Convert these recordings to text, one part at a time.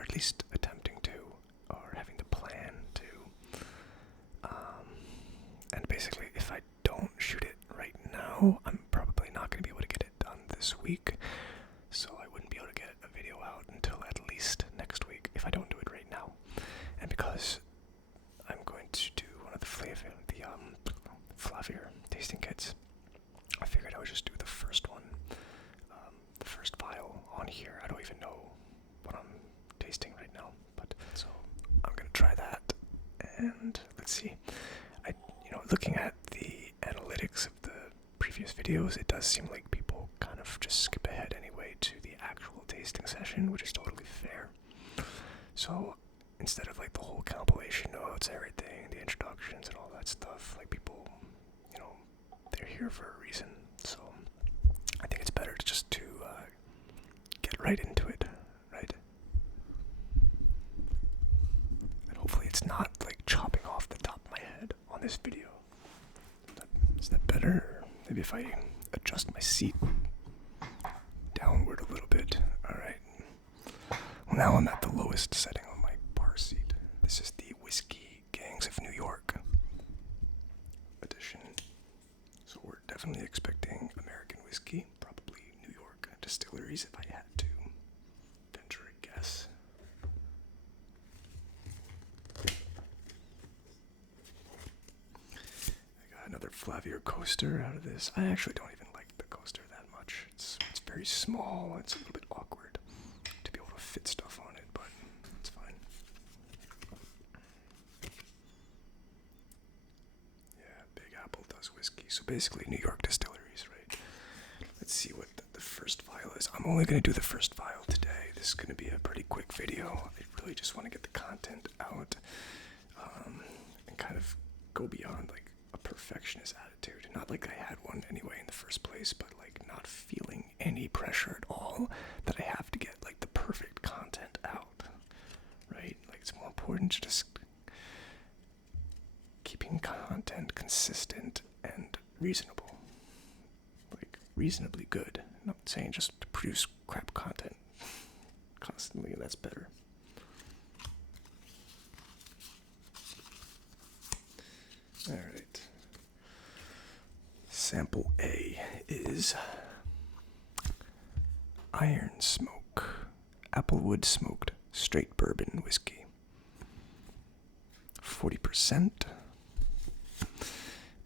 or at least attempting to, or having the plan to. And basically, if I don't shoot it right now, I'm probably not going to be able to get it done this week. So I wouldn't be able to get a video out until at least next week if I don't do it right now. And because I'm going to do one of the Flavier tasting kits, I figured I would just do the first one, the first vial on here. I don't even know what I'm tasting right now, but so I'm gonna try that. And let's see. Looking at the analytics of the previous videos, it does seem like people kind of just skip ahead anyway to the actual tasting session, which is totally fair. So instead of like the whole compilation notes, everything, the introductions and all that stuff, like people, they're here for a reason. So I think it's better to get right into it, right? And hopefully it's not like chopping off the top of my head on this video. Is that better? Or maybe if I adjust my seat downward a little bit. Alright. Well, now I'm at the lowest setting on my bar seat. This is the Whiskey Gangs of New York edition. So we're definitely expecting American whiskey, probably New York distilleries if I had to venture a guess. Another Flavier coaster out of this. I actually don't even like the coaster that much. It's very small. It's a little bit awkward to be able to fit stuff on it, but it's fine. Yeah, Big Apple does whiskey. So basically New York distilleries, right? Let's see what the first vial is. I'm only going to do the first vial today. This is going to be a pretty quick video. I really just want to get the content out and kind of go beyond like a perfectionist attitude. Not like I had one anyway in the first place, but like not feeling any pressure at all that I have to get like the perfect content out, right? Like it's more important to just keeping content consistent and reasonable, like reasonably good. I'm not saying just to produce crap content constantly, that's better. Alright. Sample A is Iron Smoke, Applewood Smoked Straight Bourbon Whiskey. 40%.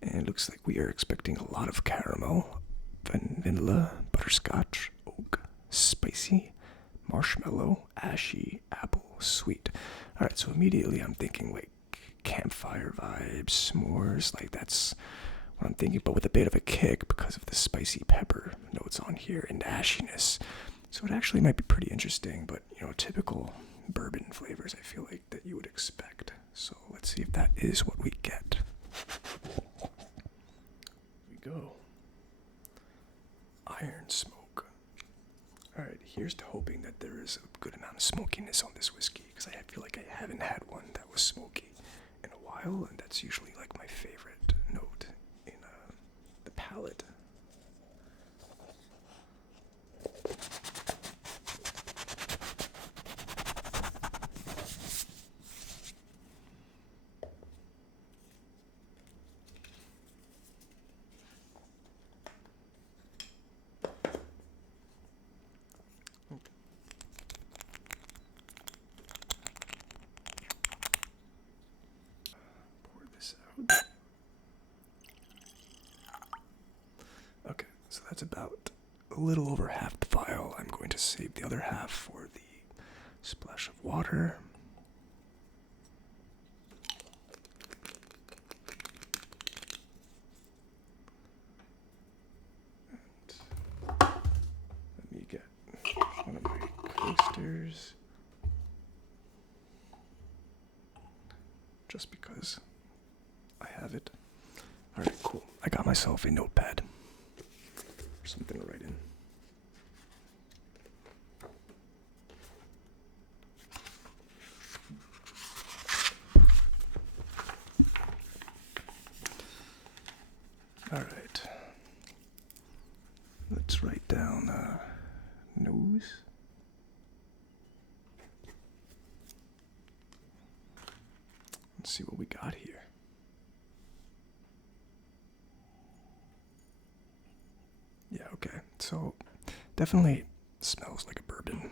And it looks like we are expecting a lot of caramel, vanilla, butterscotch, oak, spicy, marshmallow, ashy, apple, sweet. Alright, so immediately I'm thinking like campfire vibes, s'mores, like that's what I'm thinking, but with a bit of a kick because of the spicy pepper notes on here and ashiness. So it actually might be pretty interesting, but typical bourbon flavors I feel like that you would expect. So let's see if that is what we get. Here we go. Iron Smoke. Alright, here's to hoping that there is a good amount of smokiness on this whiskey, because I feel like I haven't had one that was smoky in a while, and that's usually like my favorite note in the palate. Okay, so that's about a little over half the vial. I'm going to save the other half for the splash of water. And let me get one of my coasters. Just because I have it. Alright, cool. I got myself a notepad. Or something to write in. Alright. Let's write down nose. Let's see what we got here. Yeah, okay. So, definitely smells like a bourbon.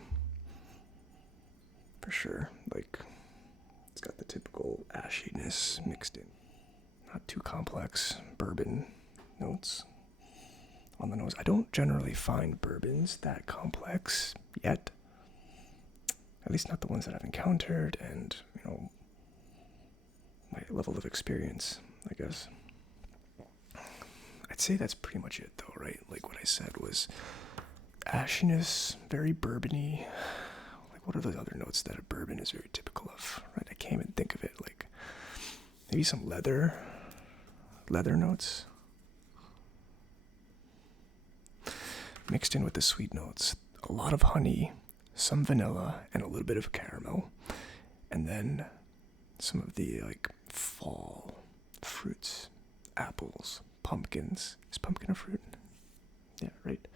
For sure. Like, it's got the typical ashiness mixed in. Not too complex bourbon notes on the nose. I don't generally find bourbons that complex yet. At least not the ones that I've encountered, and, my level of experience, I guess. I'd say that's pretty much it, though, right? Like what I said was ashiness, very bourbony. Like, what are those other notes that a bourbon is very typical of, right? I can't even think of it. Like, maybe some leather notes mixed in with the sweet notes. A lot of honey, some vanilla, and a little bit of caramel. And then some of the, like, fall fruits, apples, pumpkins. Is pumpkin a fruit? Yeah, right.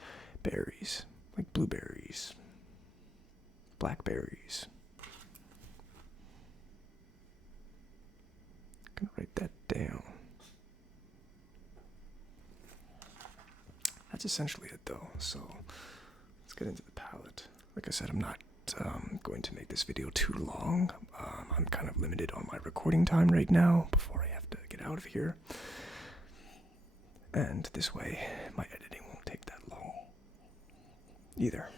Berries, like blueberries, blackberries. I'm gonna write that down. That's essentially it, though. So let's get into the palate. Like I said, I'm not going to make this video too long. I'm kind of limited on my recording time right now before I have to get out of here. And this way, my editing won't take that long either.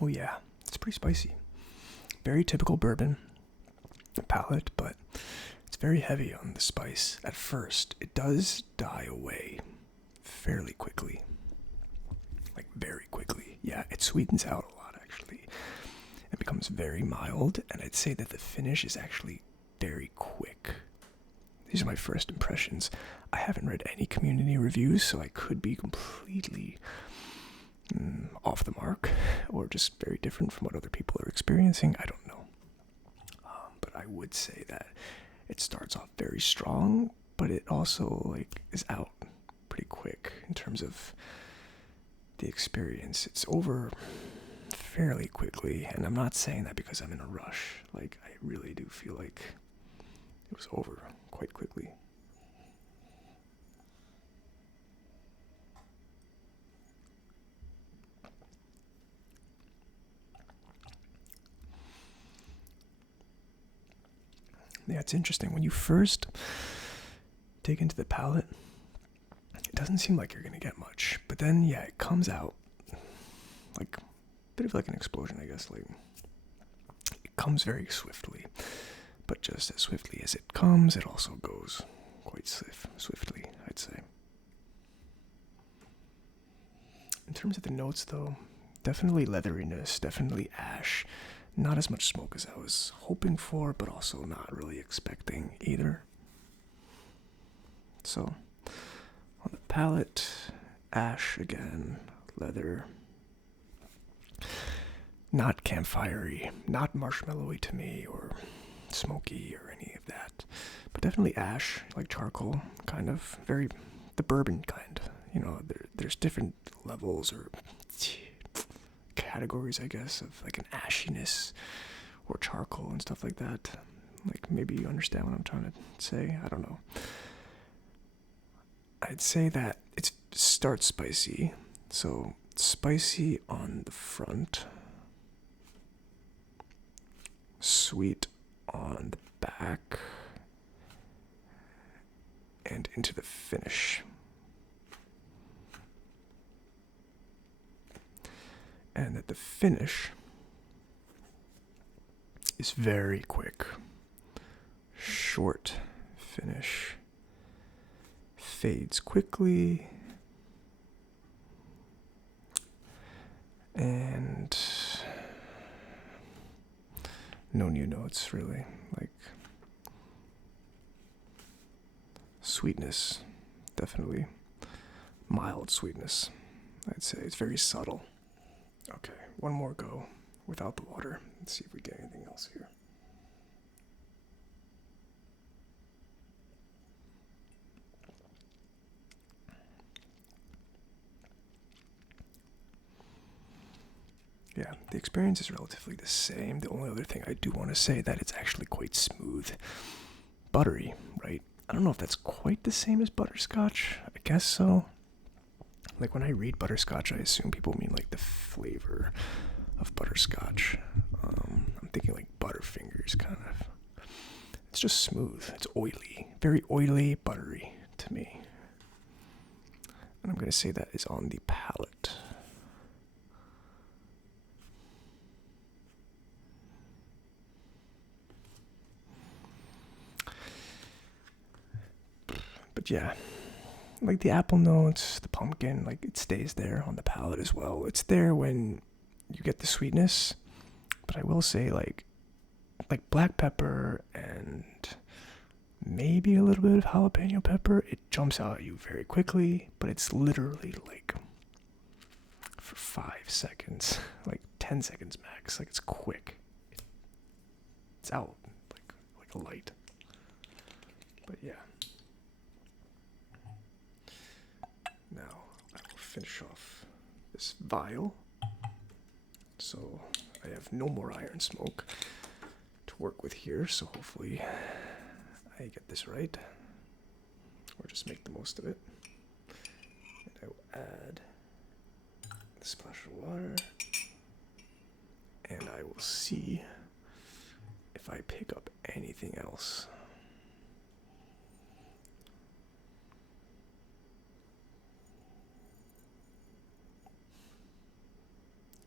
Oh yeah, it's pretty spicy. Very typical bourbon palate, but it's very heavy on the spice at first. It does die away fairly quickly. Like, very quickly. Yeah, it sweetens out a lot, actually. It becomes very mild, and I'd say that the finish is actually very quick. These are my first impressions. I haven't read any community reviews, so I could be completely off the mark, or just very different from what other people are experiencing. I don't know. But I would say that it starts off very strong, but it also, like, is out pretty quick in terms of the experience. It's over fairly quickly, and I'm not saying that because I'm in a rush. Like, I really do feel like it was over quite quickly. Yeah, it's interesting. When you first dig into the palate, it doesn't seem like you're going to get much. But then, yeah, it comes out like a bit of like an explosion, I guess. Like, it comes very swiftly. But just as swiftly as it comes, it also goes quite swiftly, I'd say. In terms of the notes, though, definitely leatheriness, definitely ash. Not as much smoke as I was hoping for, but also not really expecting either. So, on the palate, ash again, leather. Not campfire-y, not marshmallowy to me, or smoky, or any of that. But definitely ash, like charcoal, kind of. Very, the bourbon kind. There's different levels or categories, I guess, of like an ashiness or charcoal and stuff like that. Like, maybe you understand what I'm trying to say. I don't know. I'd say that it starts spicy. So, spicy on the front, sweet on the back, and into the finish. And that the finish is very quick. Short finish. Fades quickly. And no new notes, really. Like, sweetness, definitely. Mild sweetness, I'd say. It's very subtle. Okay, one more go without the water. Let's see if we get anything else here. Yeah, the experience is relatively the same. The only other thing I do want to say that it's actually quite smooth. Buttery, right? I don't know if that's quite the same as butterscotch. I guess so. Like when I read butterscotch, I assume people mean like the flavor of butterscotch. I'm thinking like Butterfingers, kind of. It's just smooth. It's oily. Very oily, buttery to me. And I'm going to say that is on the palate. But yeah, like the apple notes, the pumpkin, like it stays there on the palate as well. It's there when you get the sweetness, but I will say like black pepper and maybe a little bit of jalapeno pepper, it jumps out at you very quickly, but it's literally like for 5 seconds, like 10 seconds max. Like it's quick. It's out like a light. But yeah. Now I will finish off this vial. So I have no more iron smoke to work with here, so hopefully I get this right. Or just make the most of it. And I will add a splash of water. And I will see if I pick up anything else.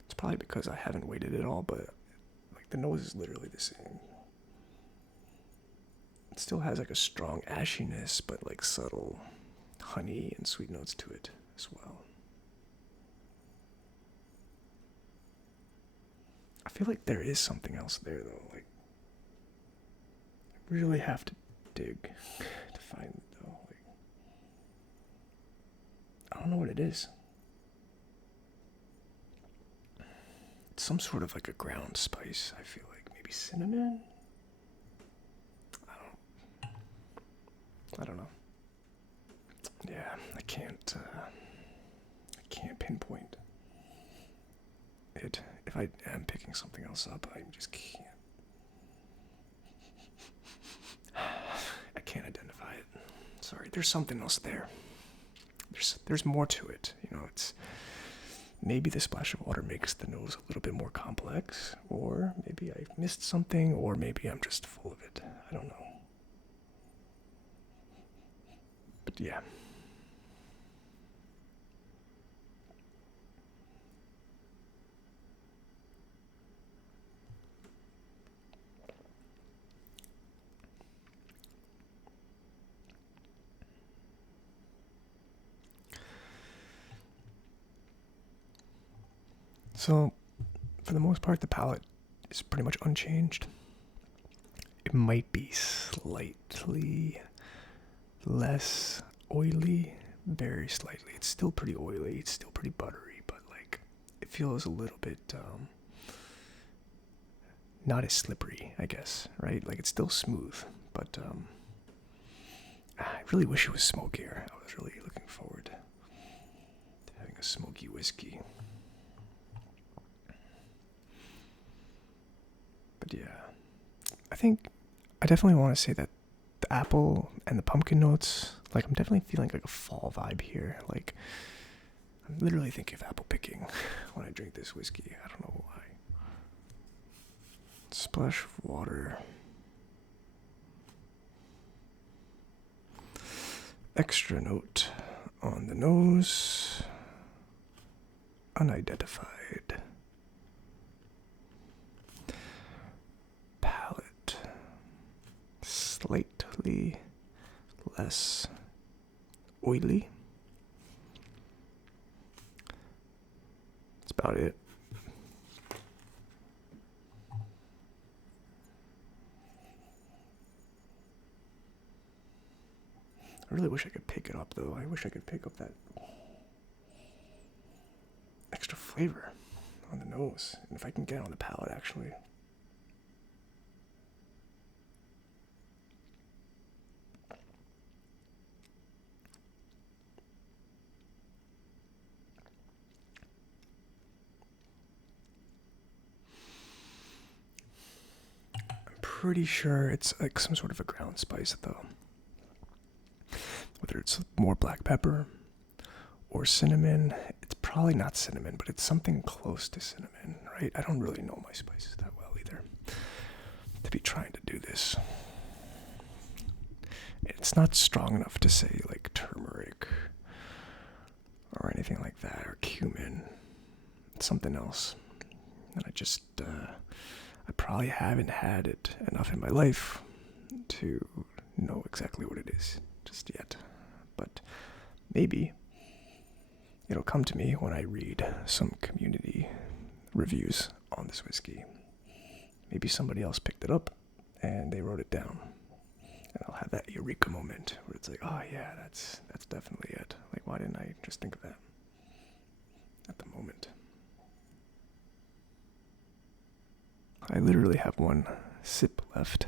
It's probably because I haven't waited at all, but like the nose is literally the same. It still has like a strong ashiness, but like subtle honey and sweet notes to it as well. I feel like there is something else there though. Like, I really have to dig to find it though. Like, I don't know what it is. It's some sort of like a ground spice. I feel like maybe cinnamon. I don't know. Yeah, I can't pinpoint it. If I am picking something else up, I just can't. I can't identify it. Sorry, there's something else there. There's more to it. You know, it's maybe the splash of water makes the nose a little bit more complex, or maybe I missed something, or maybe I'm just full of it. I don't know. But yeah. So, for the most part, the palate is pretty much unchanged. It might be slightly less oily, very slightly. It's still pretty oily, it's still pretty buttery, but like it feels a little bit not as slippery, I guess, right? Like it's still smooth, but I really wish it was smokier. I was really looking forward to having a smoky whiskey. But yeah, I definitely want to say that the apple and the pumpkin notes, like I'm definitely feeling like a fall vibe here. Like I'm literally thinking of apple picking when I drink this whiskey. I don't know why. Splash of water. Extra note on the nose. Unidentified. Palate. Slightly less oily. That's about it. I really wish I could pick it up though. I wish I could pick up that extra flavor on the nose. And if I can get it on the palate actually. pretty sure it's like some sort of a ground spice, though. Whether it's more black pepper or cinnamon, it's probably not cinnamon, but it's something close to cinnamon, right? I don't really know my spices that well either to be trying to do this. It's not strong enough to say like turmeric or anything like that, or cumin. It's something else. And I probably haven't had it enough in my life to know exactly what it is just yet. But maybe it'll come to me when I read some community reviews on this whiskey. Maybe somebody else picked it up and they wrote it down. And I'll have that eureka moment where it's like, oh yeah, that's definitely it. Like, why didn't I just think of that at the moment? I literally have one sip left.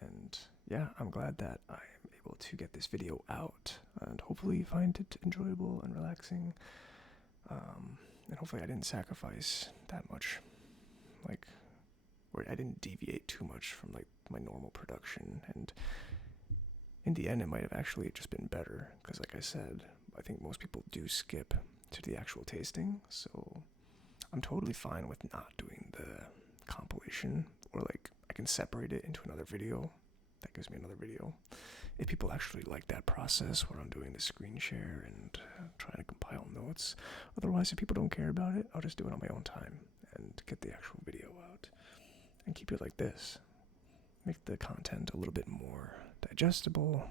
And yeah, I'm glad that I'm able to get this video out and hopefully find it enjoyable and relaxing. And hopefully I didn't sacrifice that much. Like, where I didn't deviate too much from like my normal production, and in the end it might have actually just been better, because like I said, I think most people do skip to the actual tasting, so I'm totally fine with not doing the compilation, or like I can separate it into another video. That gives me another video if people actually like that process where I'm doing the screen share and trying to compile notes. Otherwise, if people don't care about it, I'll just do it on my own time and get the actual video out and keep it like this. Make the content a little bit more digestible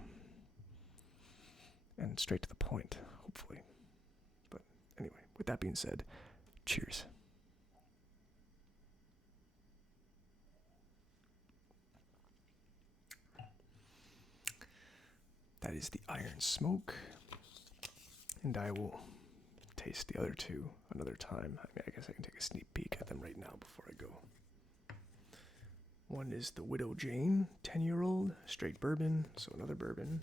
and straight to the point, hopefully. But anyway, with that being said, cheers. That is the Iron Smoke, and I will taste the other two another time. I guess I can take a sneak peek at them right now before I go. One is the Widow Jane 10-year-old straight bourbon, so another bourbon.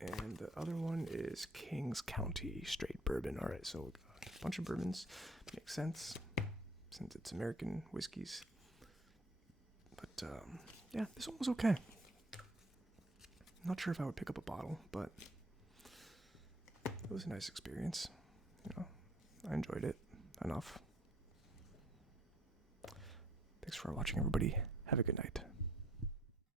And the other one is Kings County straight bourbon. All right, so a bunch of bourbons. Makes sense since it's American whiskeys. But yeah, this one was okay. Not sure if I would pick up a bottle, but it was a nice experience. You know, I enjoyed it enough. Thanks for watching, everybody. Have a good night.